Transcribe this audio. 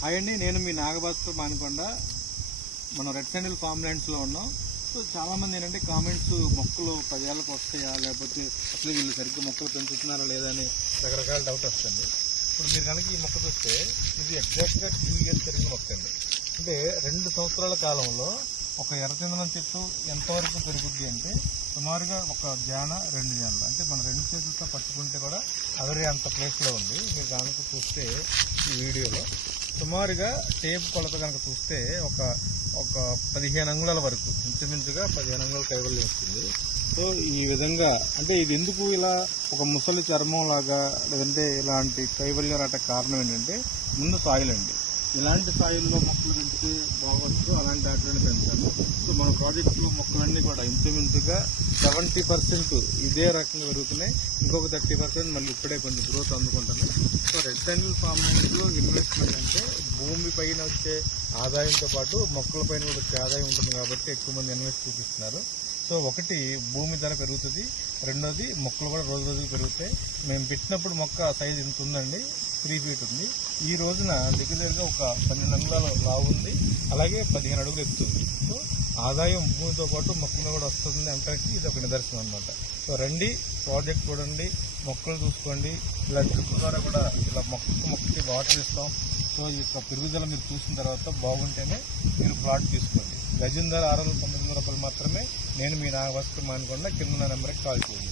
Hi అండి, నేను మీ నాగభాస్కర్ మానకొండ. మనం రెడ్ శాండిల్ ఫార్మ్ ల్యాండ్స్లో ఉన్నాం. సో చాలామంది ఏంటంటే కామెంట్స్, మొక్కలు 10 ఏళ్ళకు వస్తాయా, లేకపోతే అసలు వీళ్ళు సరిగ్గా మొక్కలు పెంచుతున్నారా లేదా అని రకరకాల డౌట్ వస్తుంది. ఇప్పుడు మీరు కనుక ఈ మొక్క చూస్తే ఇది ఎగ్జాక్ట్గా 2 ఇయర్స్ పెరిగిన మొక్క అండి. అంటే 2 సంవత్సరాల కాలంలో ఒక ఎర్రచందనం చెట్టు ఎంతవరకు పెరుగుద్ది అంటే సుమారుగా ఒక జాన 2 జానలు, అంటే మన 2 చేతులతో పట్టుకుంటే కూడా అదరే అంత ప్లేస్లో ఉంది. మీరు కనుక చూస్తే ఈ వీడియోలో సుమారుగా టేప్ కొలత కనుక చూస్తే ఒక 15 అంగుళాల వరకు, ఇంచుమించుగా 15 అంగుళాల కైవల్యం వస్తుంది. సో ఈ విధంగా అంటే ఇది ఎందుకు ఇలా ఒక ముసలి చర్మం లాగా లేదంటే ఇలాంటి కైవల్యం రావడానికి కారణం ఏంటంటే ముందు సాయిల్ అండి. ఇలాంటి సాయిల్లో మొక్కలు పెంచితే బాగొచ్చు, అలాంటి వాటిలోనే పెంచాలి. సో మన ప్రాజెక్టులో మొక్కలన్నీ కూడా ఇంచుమించుగా 70% ఇదే రకంగా పెరుగుతున్నాయి. ఇంకొక 30% మళ్ళీ ఇప్పుడే కొంచెం గ్రోత్ అందుకుంటున్నాయి. సో రెడ్ శాండిల్ ఫార్మింగ్లో ఇన్వెస్ట్మెంట్ అంటే భూమి పైన వచ్చే ఆదాయంతో పాటు మొక్కల పైన కూడా వచ్చే ఆదాయం ఉంటుంది కాబట్టి ఎక్కువ మంది ఇన్వెస్ట్ చూపిస్తున్నారు. సో ఒకటి భూమి ధర పెరుగుతుంది, రెండోది మొక్కలు కూడా రోజు రోజులు పెరుగుతాయి. మేము పెట్టినప్పుడు మొక్క సైజు ఇంత ఉందండి, 3 ఫీట్ ఉంది. ఈ రోజున దగ్గరగా ఒక 12 అంగుళాల లావు ఉంది, అలాగే 15 అడుగులు ఎత్తుంది. సో ఆదాయం భూమితో పాటు మొక్కలు కూడా వస్తుంది అంటానికి ఇది ఒక నిదర్శనం అనమాట. సో రండి, ప్రాజెక్ట్ చూడండి, మొక్కలు చూసుకోండి. ఇలా డ్రిప్ ద్వారా కూడా ఇలా మొక్కకి వాటర్ ఇస్తాం. సో ఈ యొక్క పెరుగుదల మీరు చూసిన తర్వాత బాగుంటేనే మీరు ప్లాట్ తీసుకోండి. గజం ధర 699 రూపాయలు మాత్రమే. నేను మీ నాగభాస్కర్ మానకొండ. కింద నెంబర్కి కాల్ చేయండి.